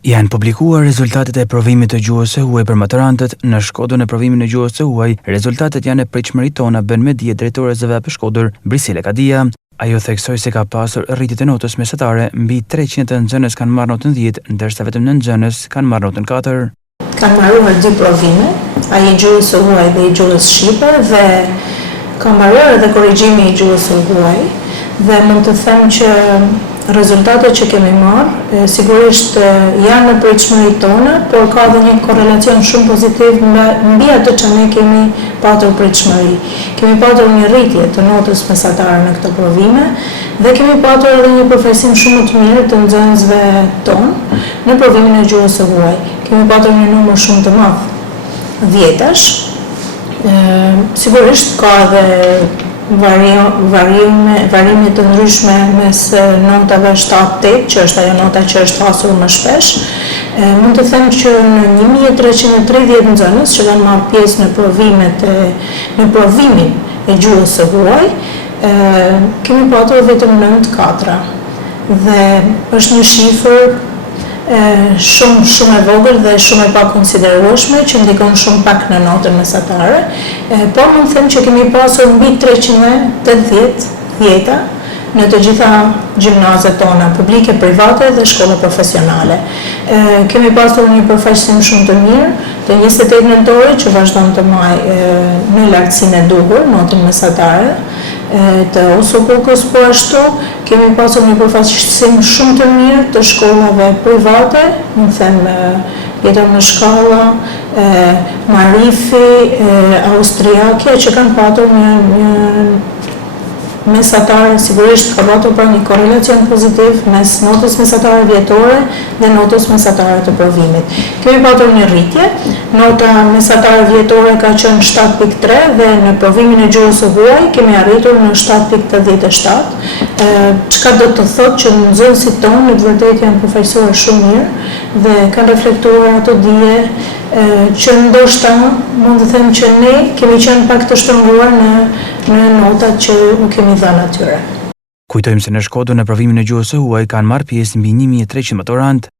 Janë publikuar rezultatet e provimit të gjuhës së huaj për maturantët në Shkodër. Në provimin e gjuhës së huaj, rezultatet janë e pritshmërisë tona, bën me dije drejtore ZVA për Shkodër, Brisile Kadia. Ajo theksoi se ka pasur rritje të notës mesatare, mbi 300 të nxënës kanë marrë notën 10, ndërsa vetëm 9 nxënës kanë marrë notën 4. Kanë marruar 2 provime, ai i gjuhës së huaj dhe i gjuhës shqipe, dhe ka marruar edhe korrigjimi i gjuhës së huaj, dhe mund të them që rezultatet që kemi marrë sigurisht janë në pritshmëritë tona, por ka edhe një korrelacion shumë pozitiv mbi atë që ne kemi patur pritshmëri. Kemi patur një rritje të notës mesatare në këto provime dhe kemi patur edhe një përfaqësim shumë të mirë të nxënësve tonë në provimin e gjuhës së huaj. Kemi patur një numër shumë të madh dhjetash. Sigurisht ka edhe varime të ndryshme mes notave 7-8, që është ajo nota që është hasur më shpesh. Mund të them që në 1330 nxënës që kanë marrë pjesë në provimin e gjuhës së huaj, kemi patur vetëm 9-4. Dhe është një shifër shumë e vogël dhe shumë e pakonsiderueshme që ndikon shumë pak në notën mesatare, por mund të them që kemi pasur mbi 380 dhjeta në të gjitha gjimnazet tona, publike, private dhe shkolla profesionale. Kemi pasur një përfaqësim shumë të mirë të 28 nëntorit që vazhdon të marrë në lartësinë e duhur, notën mesatare, të OSOPUK-s, po ashtu kemi pasur një përfaqësim shumë të mirë të shkollave private, mund të them Jetër në shkalla, Marifi, Austriake, që kanë patur një mesatare, sigurisht ka patur pra një korrelacion pozitiv mes notës mesatare vjetore dhe notës mesatare të provimit. Kemi patur një rritje, nota mesatare vjetore ka qenë 7.3 dhe në provimin e gjuhës së huaj kemi arritur në 7.87, çka do të thotë që nxënësit tonë në të vërtetë janë përfaqësuar shumë mirë dhe kanë reflektuar ato dije që ndoshta mund të them që ne kemi qenë pak të shtrënguar në notat që u kemi dhënë atyre. Kujtojmë se në Shkodër në provimin e gjuhës së huaj kanë marrë pjesë mbi 1300 maturantë.